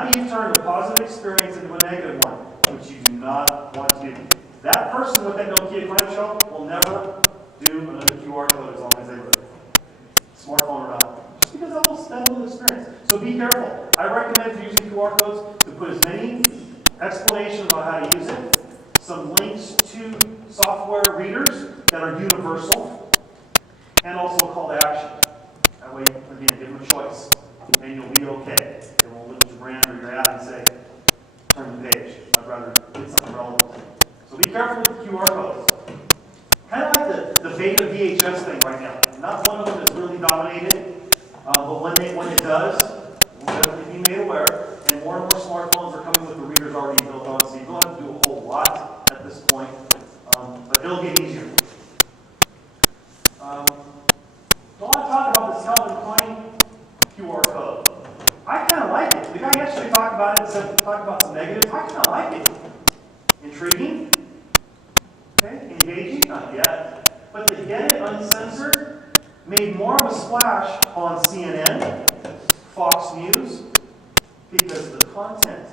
Now you've turned a positive experience into a negative one, which you do not want to do. That person with that Nokia clamshell will never do another QR code as long as they live. Smartphone or not. Just because that will experience. So be careful. I recommend for using QR codes to put as many explanations about how to use it, some links to software readers that are universal, and also a call to action. That way, again, give them a choice, and you'll be okay. They won't look at your brand or your ad and say, turn the page. I'd rather get something relevant. So be careful with the QR codes. Kind of like the beta VHS thing right now. Not one of them is really dominated, but when it does, we'll definitely be made aware. And more smartphones are coming with the readers already built on, so you don't have to do a whole lot at this point, but it'll get easier. So I want to talk about this Calvin Klein QR code. I kind of like it. The guy yesterday talked about it and said, talked about some negatives. I kind of like it. Intriguing. Okay, engaging, not yet. But to get it uncensored made more of a splash on CNN, Fox News, because the content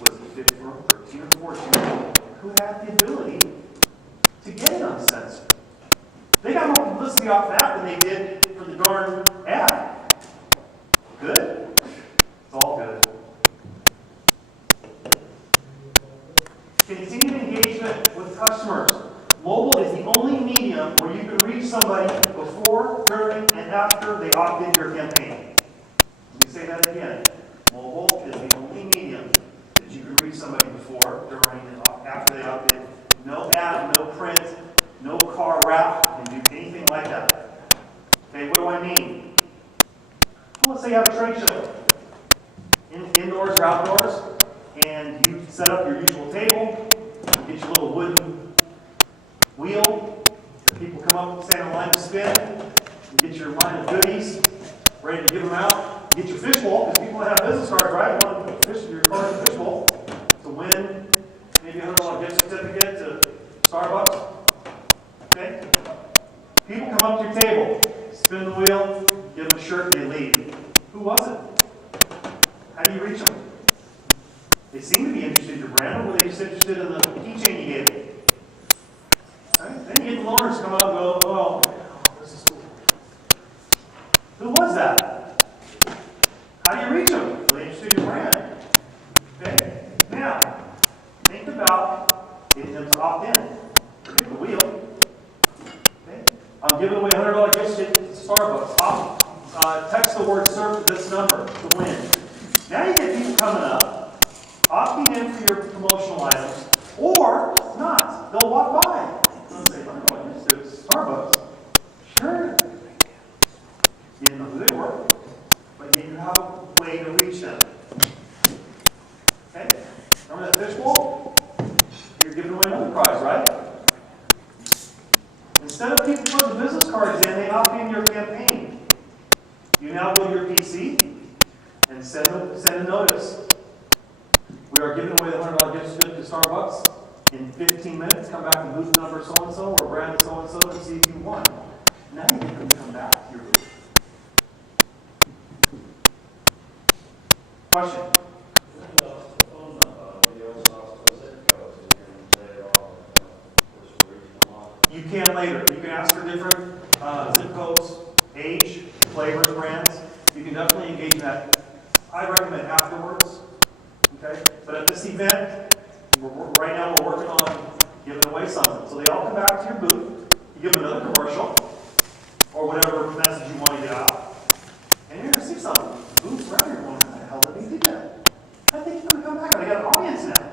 was the 15 or 13 or 14 who had the ability to get it uncensored. They got more publicity off that than they did for the darn ad. Good? It's all good. Continued engagement with customers. Mobile is the only medium where you can reach somebody before, during, and after they opt into your campaign. Let me say that again. Mobile is the only medium that you can reach somebody before, during, and after they opt in. No ad, no print, no car wrap, can do anything like that. Okay, what do I mean? Well, let's say you have a trade show, indoors or outdoors, and you set up your usual table, you get your little wooden wheel, the people come up, stand in line to spin, you get your line of goodies, ready to give them out, you get your fishbowl, because people have business cards, right? You want to put your card in the fishbowl to win maybe a $100 gift certificate to Starbucks. Okay? People come up to your table, spin the wheel, give them a shirt, and they leave. Who was it? How do you reach them? They seem to be interested in your brand, or were they just interested in the keychain you gave them? Right? Then you get the loaners come out and go, oh, this is cool. Who was that? How do you reach them? Are they interested in your brand? Okay? Now, think about getting them to opt in. Forget the wheel. Okay? I'm giving away $100 gift certificate to Starbucks. Text the word "surf" to this number to win. Now you get people coming up, opting in for your promotional items, or not. They'll walk by. They'll say, $100 gift certificate to Starbucks. Sure. You didn't know who they were, but you have a way to reach them. Okay? Remember that fishbowl? You're giving away another prize, right? Instead of people putting the business cards in, they opt in your campaign. You now go to your PC and send a notice. We are giving away the $100 gift certificate to Starbucks. In 15 minutes, come back to booth number so-and-so or brand so-and-so to see if you won. Now you get them to come back to your booth. Question? You can later. You can ask for different zip codes, age, flavors, brands. You can definitely engage in that. I recommend afterwards. Okay? But at this event, right now we're working on giving away something. So they all come back to your booth. You give them another commercial or whatever message you want to get out. And you're going to see something. Booths around here going, how the hell did they do that? I think you're going to come back. I got an audience now.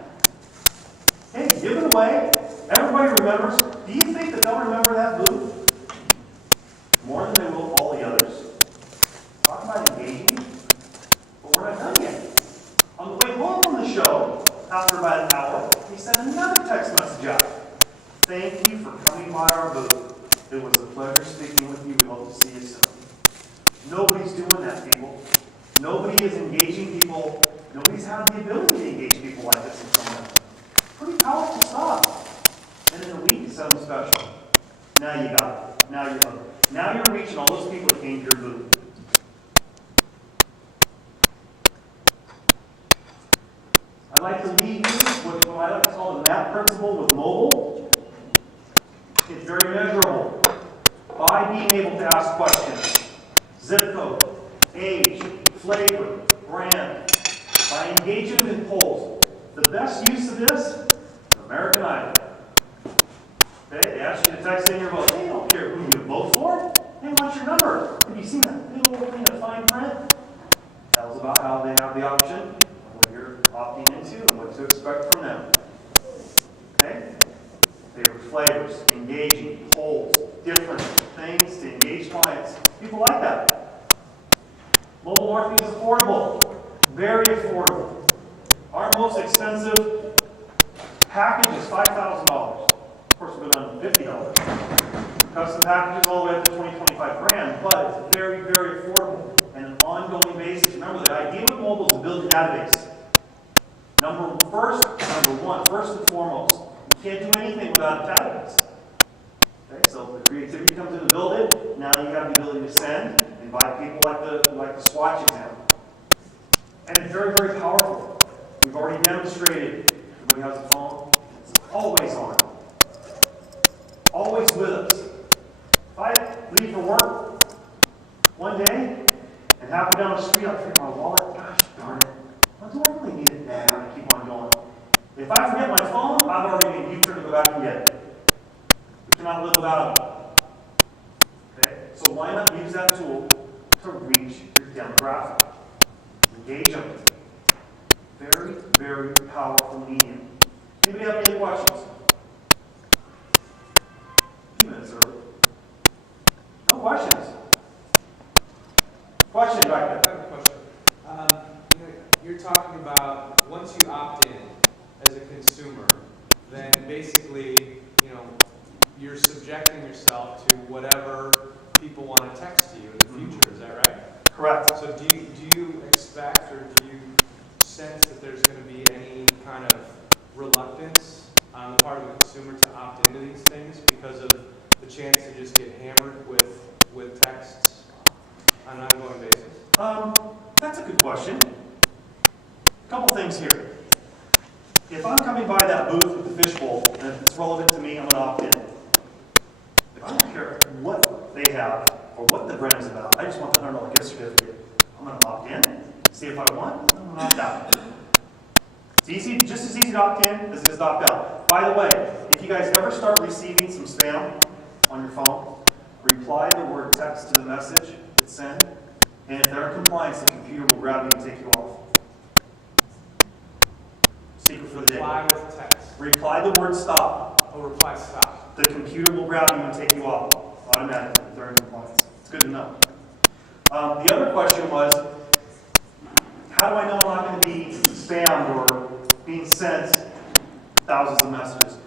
Hey, give it away. Everybody remembers. Do you think that they'll remember that booth more than they will all the others? Talk about engaging. But we're not done yet. On the way home from the show, after about an hour, he sent another text message out. Thank you for coming by our booth. It was a pleasure speaking with you. We hope to see you soon. Nobody's doing that, people. Nobody is engaging people. Nobody's had the ability to engage people like this in some way. Pretty powerful stuff. And in a week, you set them special. Now you got it. Now you're hooked. Now you're reaching all those people that came to your booth. like to leave you with what I like to call the MAP principle with mobile. It's very measurable. By being able to ask questions, zip code, age, flavor, brand, by engaging in polls. The best use of this, American Idol. Okay, they ask you to text in your vote. They don't care who you vote for. They want your number. Have you seen that little thing of fine print? Tells about how they have the option, and what you're opting into, and what to expect from them. Okay? Favorite flavors, engaging, polls, different things to engage clients. People like that. Mobile marketing is affordable. Very affordable. Our most expensive package is $5,000. Of course, we've done $50. Custom packages all the way up to 20, 25 grand, but it's very, very affordable and an ongoing basis. Remember, the idea with mobile is to build a database. Number one, first and foremost, you can't do anything without a database. Okay, so the creativity comes into build it. Now you have the ability to send, invite people like the Swatch example. And it's very, very powerful. We've already demonstrated, everybody has a phone, it's always on. Always with us. If I leave for work one day and halfway down the street, I forget my wallet, gosh darn it. Well, do I really need it? Nah, I'm going to keep on going. If I forget my phone, I've already made U-turn to go back and get it. We cannot live without it. Okay? So why not use that tool to reach your demographic? Engage them. Very, very powerful medium. Anybody have any other questions? 2 minutes early. No questions. Question back there. I have a question. You're talking about once you opt in as a consumer, then basically, you're subjecting yourself to whatever people want to text to you in the future. Is that right? Correct. So do you expect or do you sense that there's going to be any kind of reluctance on the part of the consumer to opt into these things because of the chance to just get hammered with texts on an ongoing basis? That's a good question. A couple things here. If I'm coming by that booth with the fishbowl and it's relevant to me, I'm going to opt in. If I don't care what they have or what the brand is about, I just want the $100 gift certificate. I'm going to opt in, see if I want, I'm going to opt out. It's easy, just as easy to opt in as it is to opt out. By the way, if you guys ever start receiving some spam on your phone, reply the word text to the message, hit send, and if they're in compliance, the computer will grab you and take you off. Secret for the day. Reply with text. Reply the word stop. Oh, reply stop. The computer will grab you and take you off automatically if they're in compliance. It's good to know. The other question was, how do I know I'm not going to be spammed or being sent thousands of messages?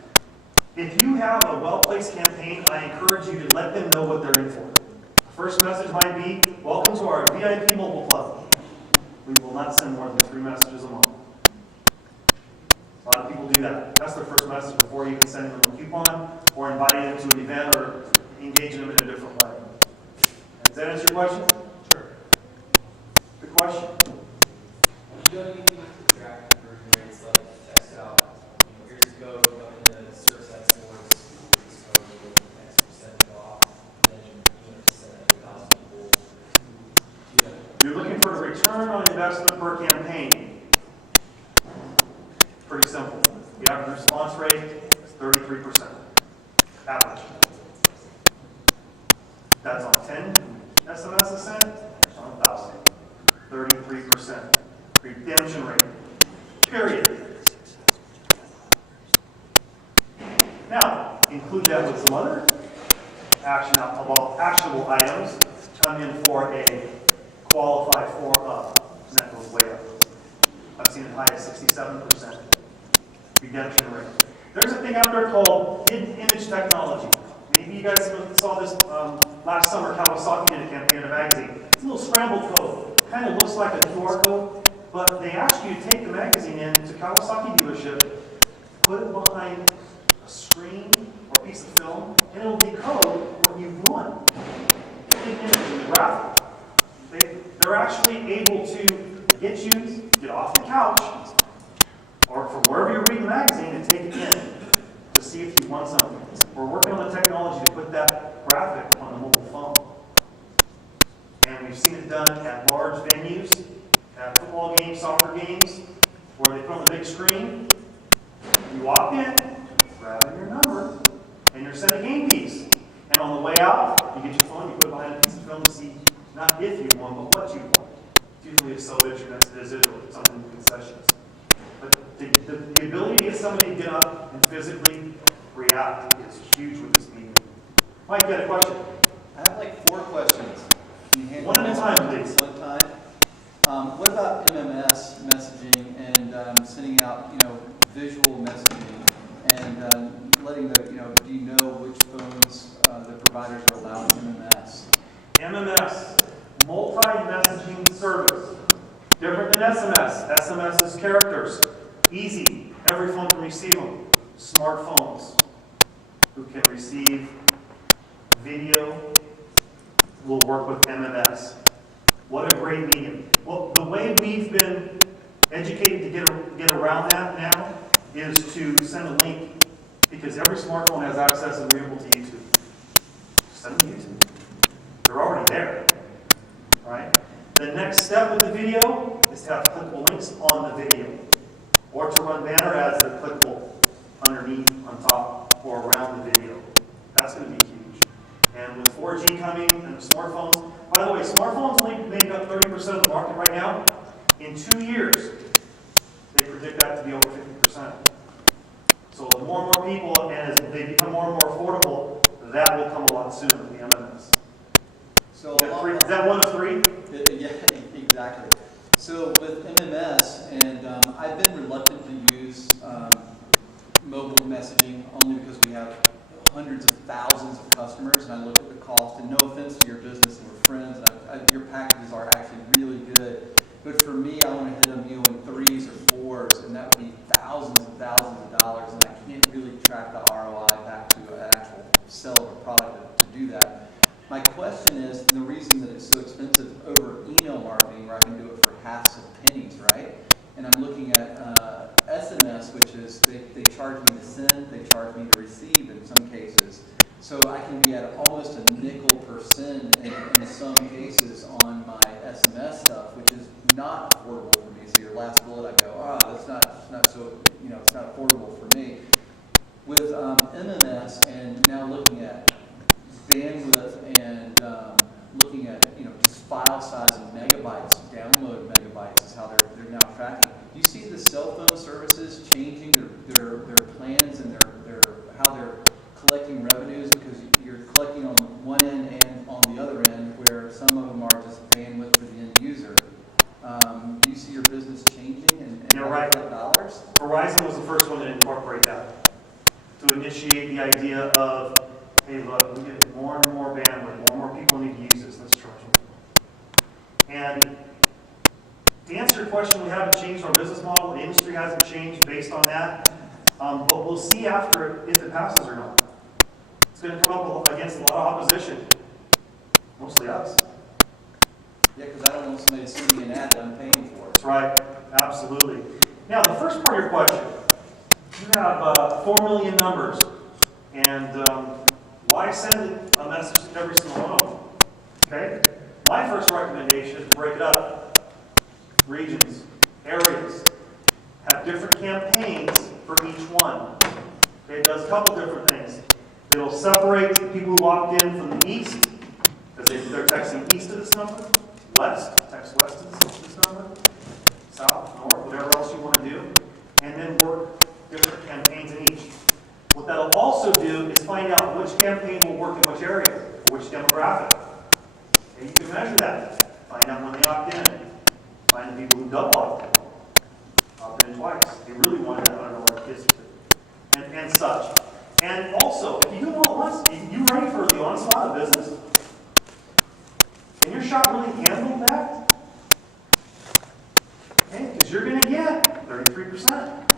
If you have a well-placed campaign, I encourage you to let them know what they're in for. The first message might be, welcome to our VIP mobile club. We will not send more than 3 messages a month. A lot of people do that. That's their first message before you can send them a coupon or inviting them to an event or engaging them in a different way. Does that answer your question? Sure. Good question. You don't need to track conversion rates like text out. Years ago, going into search that stores, this code with X% off, and then you send that to 1,000 people who do that. You're looking for a return on investment per campaign. Pretty simple. The average response rate is 33%. Average. That's on 10 SMS sent, on 1,000. 33%. Redemption rate. Period. Now, include that with some other actionable items. Come in for a qualify for up. And that goes way up. I've seen it high as 67% redemption rate. There's a thing out there called hidden image technology. Maybe you guys saw this last summer. Kawasaki did a campaign in a magazine. It's a little scrambled code. Kind of looks like a QR code, but they ask you to take the magazine in to Kawasaki dealership, put it behind a screen or a piece of film, and it'll decode what you've won. Hidden image in the graphic. They're actually able to get you to get off the couch or at football games, soccer games, where they put on the big screen. You walk in, grab in your number, and you're sent a game piece. And on the way out, you get your phone, you put it behind a piece of film to see not if you won, but what you won. Usually it's so internet, it's digital, it's on the concessions. But the ability to get somebody to get up and physically react is huge with this meeting. Mike, you got a question? I have like 4 questions. Can you handle One at a time, please. One time. What about MMS messaging and sending out, visual messaging and letting the, do you know which phones the providers are allowing MMS? MMS, multi-messaging service. Different than SMS. SMS is characters. Easy. Every phone can receive them. Smartphones who can receive video will work with MMS. What a great medium. Well, the way we've been educated to get around that now is to send a link, because every smartphone has access and we're able to YouTube. Send them to YouTube. They're already there, right? The next step with the video is to have clickable links on the video, or to run banner ads that are clickable underneath, on top, or around the video. That's going to be huge. And with 4G coming and the smartphones, by the way, smartphones only make up 30% of the market right now. In 2 years, they predict that to be over 50%. So the more and more people, and as they become more and more affordable, that will come a lot sooner, the MMS. So Is that 1 of 3? Yeah, exactly. So with MMS, and I've been reluctant to use mobile messaging only because we have hundreds of thousands of customers, and I look at the cost, and no offense to your business, and we're friends, and your packages are actually really good, but for me, I want to hit them in 3s or 4s, and that would be thousands and thousands of dollars, and I can't really track the ROI back to an actual sell of a product to do that. My question is, and the reason that it's so expensive over email marketing, where I can do it for halves of pennies, right? And I'm looking at SMS, which is they charge me to send, they charge me to receive in some cases. So I can be at almost a nickel per send in some cases on my SMS stuff, which is not affordable for me. So your last bullet, I go, that's not so, it's not affordable for me. With MMS and now looking at bandwidth and looking at just file size and megabytes, download megabytes is how they're now tracking. Do you see the cell phone services changing their plans and their how they're collecting revenues, because you're collecting on one end and on the other end, where some of them are just bandwidth for the end user? Do you see your business changing and You're right. dollars? Verizon was the first one to incorporate that, to initiate the idea of, hey, look, we get more and more bandwidth, more and more people need to use this, let's charge them. And to answer your question, we haven't changed our business model, the industry hasn't changed based on that, but we'll see after if it passes or not. It's going to come up against a lot of opposition, mostly us. Yeah, because I don't want somebody to send me an ad that I'm paying for. That's right, absolutely. Now, the first part of your question, you have 4 million numbers, and why send a message to every single one of them? Okay? My first recommendation is to break it up. Regions, areas, have different campaigns for each one. Okay, it does a couple different things. It'll separate the people who walked in from the east, because they're texting east of this number, west, text west of this number, south, north, whatever else you want to do, and then work different campaigns in each. What that'll also do is find out which campaign will work in which area, or which demographic. And you can measure that. Find out when they opt in. Find the people who double opt in. Opt in twice. They really wanted that $100 kids to, and such. And also, if you do all at once, you ready for the onslaught of business? Can your shop really handle that? Okay, because you're going to get 33%.